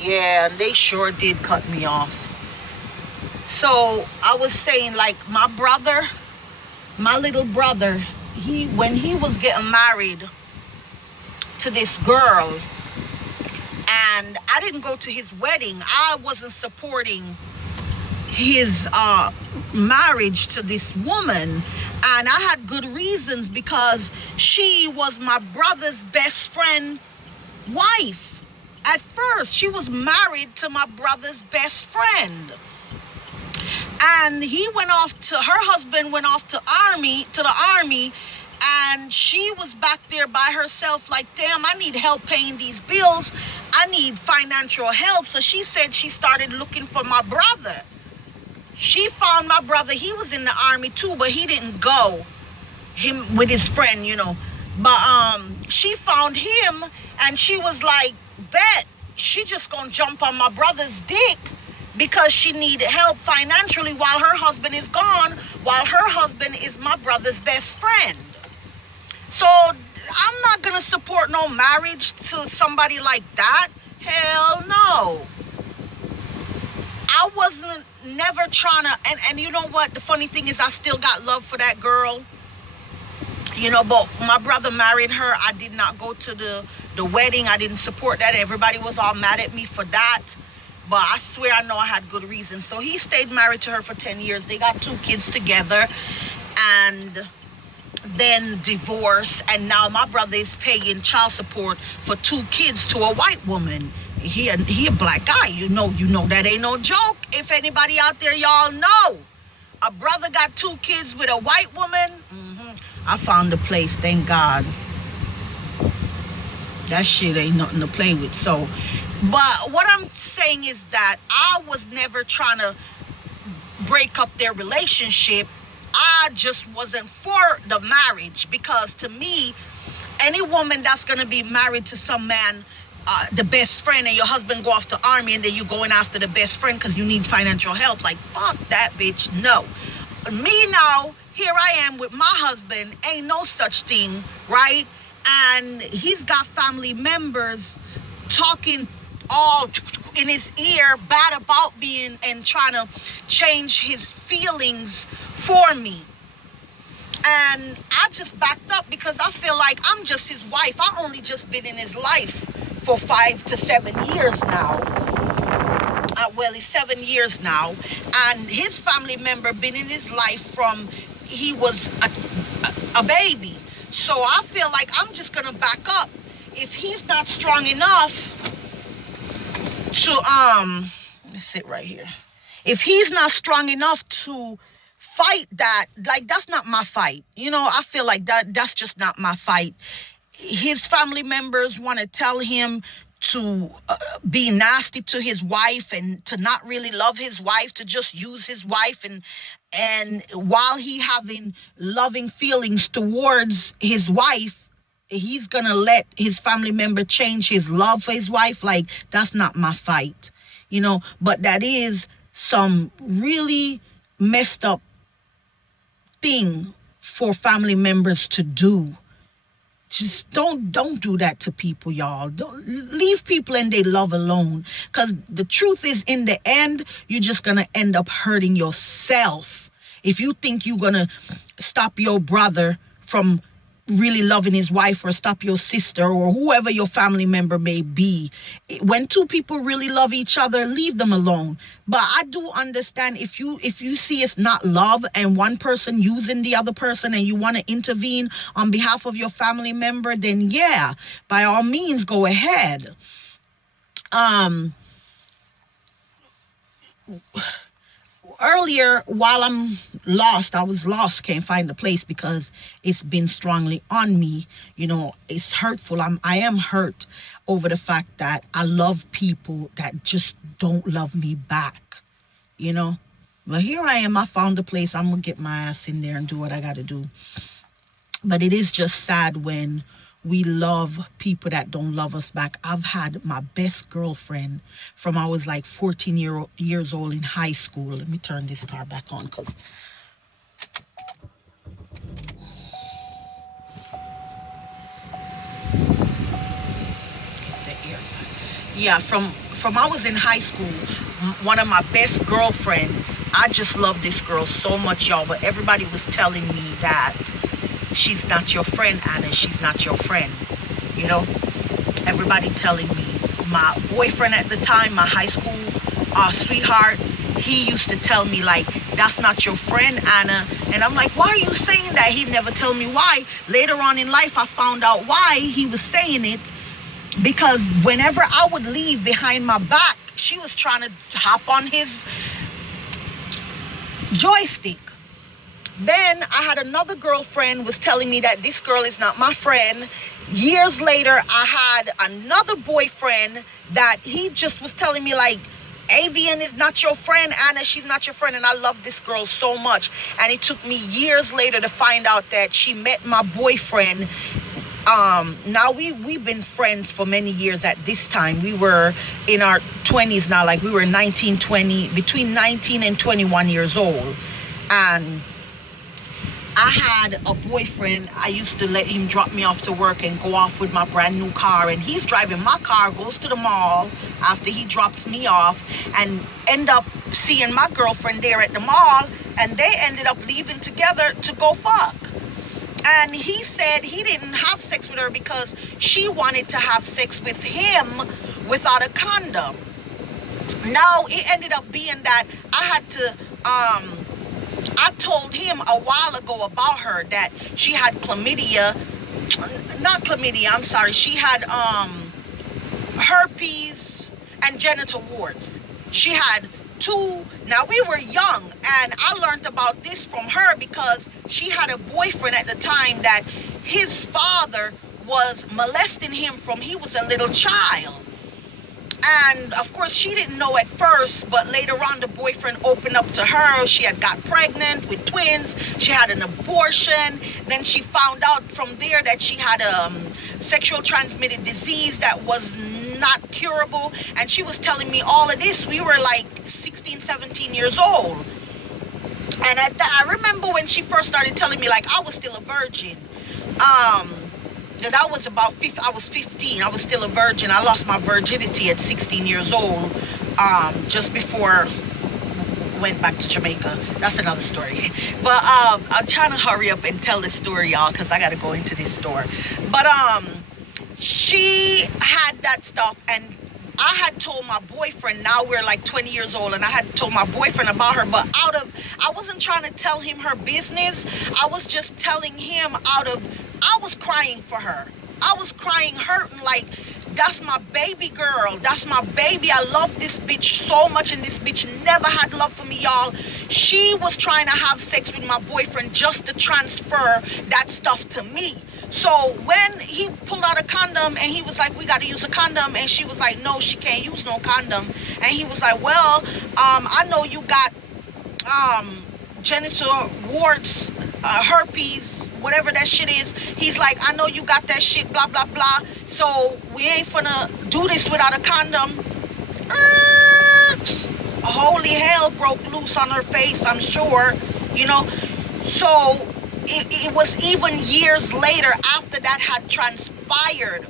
Yeah, and they sure did cut me off. So I was saying, like, my little brother, when he was getting married to this girl, and I didn't go to his wedding. I wasn't supporting his marriage to this woman, and I had good reasons, because she was my brother's best friend wife. At first, she was married to my brother's best friend, and her husband went off to the army, and she was back there by herself, like, damn, I need help paying these bills. I need financial help. So she said she started looking for my brother. She found my brother. He was in the army too, but he didn't go. Him with his friend, But she found him, and she was like, bet she just gonna jump on my brother's dick, because she needed help financially while her husband is gone, while her husband is my brother's best friend. So I'm not gonna support no marriage to somebody like that. Hell no. I wasn't never trying to, and you know what? The funny thing is, I still got love for that girl. But my brother married her. I did not go to the wedding. I didn't support that. Everybody was all mad at me for that. But I swear I know I had good reasons. So he stayed married to her for 10 years. They got 2 kids together, and then divorced. And now my brother is paying child support for 2 kids to a white woman. He a black guy. You know that ain't no joke. If anybody out there, y'all know. A brother got 2 kids with a white woman. I found a place, thank God. That shit ain't nothing to play with. So, but what I'm saying is that I was never trying to break up their relationship. I just wasn't for the marriage, because to me, any woman that's going to be married to some man, the best friend, and your husband go off to army, and then you going after the best friend because you need financial help, like, fuck that bitch. No. Me now, here I am with my husband, ain't no such thing, right? And he's got family members talking all in his ear bad about me, and trying to change his feelings for me. And I just backed up, because I feel like I'm just his wife. I only just been in his life for 5 to 7 years now. Well, it's 7 years now, and his family member been in his life from he was a baby. So I feel like I'm just gonna back up. If he's not strong enough to let me sit right here. If he's not strong enough to fight that, like, that's not my fight. I feel like that's just not my fight. His family members want to tell him to be nasty to his wife, and to not really love his wife, to just use his wife, and while he having loving feelings towards his wife, he's gonna let his family member change his love for his wife. Like, that's not my fight, but that is some really messed up thing for family members to do. Just don't do that to people, y'all. Don't leave people and their love alone, because the truth is, in the end, you're just gonna end up hurting yourself if you think you're gonna stop your brother from really loving his wife, or stop your sister, or whoever your family member may be. When 2 people really love each other, leave them alone. But I do understand if you see it's not love, and one person using the other person, and you want to intervene on behalf of your family member, then yeah, by all means, go ahead. Earlier, while I was lost, can't find the place, because it's been strongly on me. It's hurtful. I am hurt over the fact that I love people that just don't love me back. But here I am. I found a place. I'm gonna get my ass in there and do what I gotta do. But it is just sad when we love people that don't love us back. I've had my best girlfriend from I was like 14 years old in high school. Let me turn this car back on, because Yeah, from I was in high school, one of my best girlfriends, I just love this girl so much, y'all, but everybody was telling me that she's not your friend, Anna, she's not your friend, you know. Everybody telling me. My boyfriend at the time, my high school sweetheart, he used to tell me, like, that's not your friend, Anna. And I'm like, why are you saying that? He never tell me why. Later on in life, I found out why he was saying it. Because whenever I would leave behind my back, she was trying to hop on his joystick. Then I had another girlfriend was telling me that this girl is not my friend. Years later, I had another boyfriend that he just was telling me, like, Avian is not your friend, Anna, she's not your friend. And I love this girl so much. And it took me years later to find out that she met my boyfriend. Now we've been friends for many years at this time. We were in our 20s now, like we were 19, 20, between 19 and 21 years old. And I had a boyfriend. I used to let him drop me off to work and go off with my brand new car. And he's driving my car, goes to the mall after he drops me off, and end up seeing my girlfriend there at the mall. And they ended up leaving together to go fuck. And he said he didn't have sex with her because she wanted to have sex with him without a condom. Now, it ended up being that I had to, I told him a while ago about her that she had chlamydia, not chlamydia, I'm sorry. She had herpes and genital warts. She had two. Now, we were young, and I learned about this from her because she had a boyfriend at the time that his father was molesting him from he was a little child. And of course she didn't know at first, but later on the boyfriend opened up to her. She had got pregnant with twins. She had an abortion. Then she found out from there that she had a sexual transmitted disease that was not curable. And she was telling me all of this. We were like 16, 17 years old. And at that, I remember when she first started telling me, like, I was still a virgin. That was about I was 15. I was still a virgin. I lost my virginity at 16 years old, just before I went back to Jamaica. That's another story. But I'm trying to hurry up and tell this story, y'all, because I got to go into this store. But she had that stuff, and I had told my boyfriend, now we're like 20 years old, and I had told my boyfriend about her, but I wasn't trying to tell him her business. I was just telling him I was crying for her. I was crying, hurting, like, that's my baby girl. That's my baby. I love this bitch so much, and this bitch never had love for me, y'all. She was trying to have sex with my boyfriend just to transfer that stuff to me. So when he pulled out a condom and he was like, we got to use a condom, and she was like, no, she can't use no condom. And he was like, well, I know you got genital warts, herpes, whatever that shit is. He's like, I know you got that shit, blah, blah, blah. So we ain't finna do this without a condom. Holy hell broke loose on her face, I'm sure, you know. So it was even years later, after that had transpired,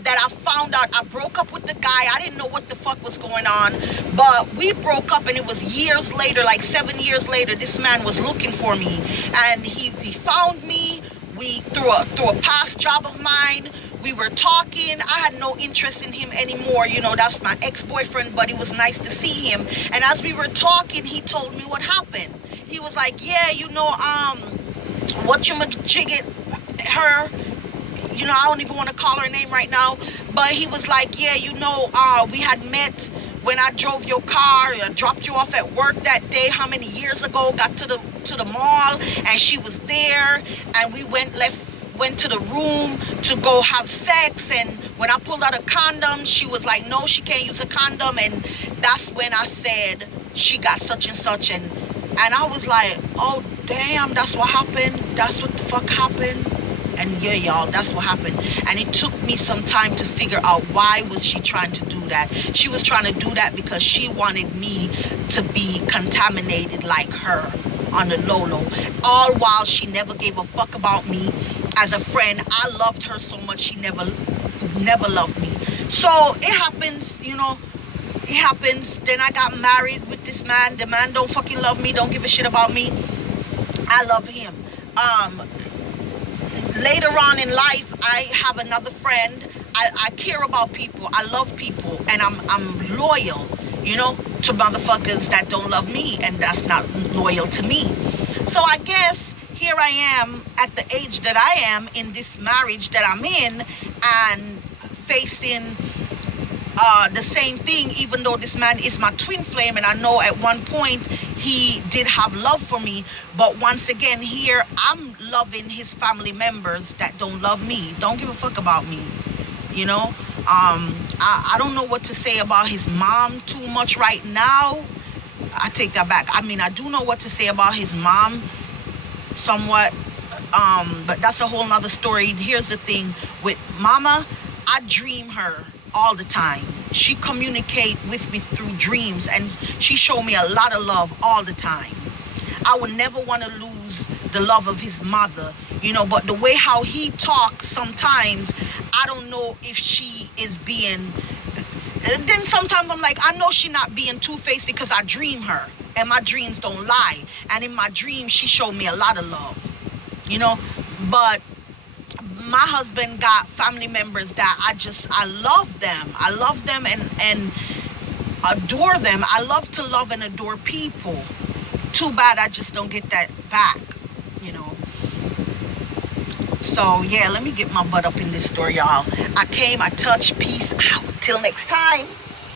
that I found out. I broke up with the guy. I didn't know what the fuck was going on, but we broke up, and it was years later, like 7 years later, this man was looking for me, and he found me. We through a past job of mine, we were talking. I had no interest in him anymore, you know. That's my ex-boyfriend, but it was nice to see him. And as we were talking, he told me what happened. He was like, yeah, you know, whatchamajigget, her, you know, I don't even want to call her name right now, but he was like, yeah, you know, we had met when I drove your car, dropped you off at work that day, how many years ago, got to the mall, and she was there, and we went to the room to go have sex. And when I pulled out a condom, she was like, no, she can't use a condom. And that's when I said she got such and such, and I was like, oh damn, that's what happened. That's what the fuck happened. And yeah, y'all, that's what happened. And it took me some time to figure out why was she trying to do that. She was trying to do that because she wanted me to be contaminated like her on the low, all while she never gave a fuck about me as a friend. I loved her so much, she never loved me. So it happens, it happens. Then I got married with this man. The man don't fucking love me, don't give a shit about me. I love him. Later on in life, I have another friend. I care about people. I love people, and I'm loyal, to motherfuckers that don't love me and that's not loyal to me. So I guess here I am at the age that I am in this marriage that I'm in, and facing the same thing, even though this man is my twin flame, and I know at one point he did have love for me. But once again, here I'm loving his family members that don't love me, don't give a fuck about me. I don't know what to say about his mom too much right now. I take that back. I mean, I do know what to say about his mom somewhat, but that's a whole nother story. Here's the thing with mama, I dream her all the time. She communicate with me through dreams, and she showed me a lot of love all the time. I would never want to lose the love of his mother, but the way how he talks sometimes, I don't know if she is being, then sometimes I'm like, I know she not being two-faced, because I dream her and my dreams don't lie. And in my dreams, she showed me a lot of love, but my husband got family members that I love them and adore them. I love to love and adore people. Too bad I just don't get that back, So yeah, let me get my butt up in this story, y'all. I came, I touched, peace out. Till next time.